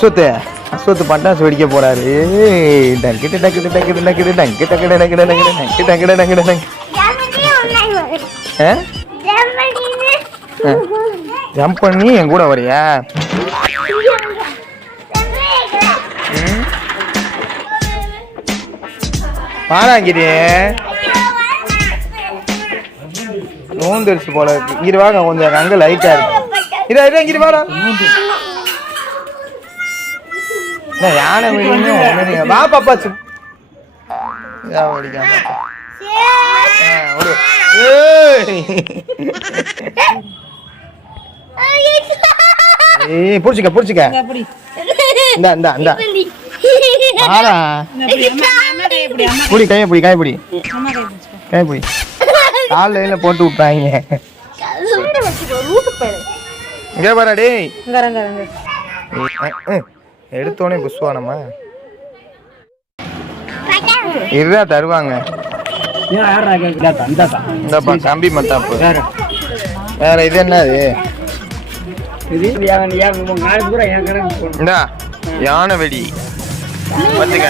சொத்து சொத்து பட்டாசு வெடிக்க போறாரு ஏய், டங்கு டக்கு டக்கு டக்கு டங்கு டக்கு டக்கு டக்கு டங்கு டங்கு டங்கு டங்கு ஆ ஜம்ப் பண்ணி என் கூட வரியா ம்? வாடாங்கிரி நோந்துருச்சு போல இருக்கு இங்க வாங்க கொஞ்சம் அங்க லைட்டா இருக்கு இதா இதா இங்க வாடா யானை வெடின்னு ஒண்ணுறீங்க. வா பாப்பா ஓடிக்காம ஓடு. ஏய். புடிச்சுக்க புடிச்சுக்க. இந்தா இந்தா இந்தா ஆடா புடி. கையை புடி. கை புடி அம்மா கை பிடிச்சுக்கோ. கை புடி. காலையில போட்டு விட்டாங்க? இங்கே பாரா டேய். எடுத்தோடனே புஷ்வானம்மா இதுதான் தருவாங்க. இந்தப்பா கம்பி மத்தாப்பு. வேற. இது என்னது? இந்தா யானை வெடி பார்த்துக்க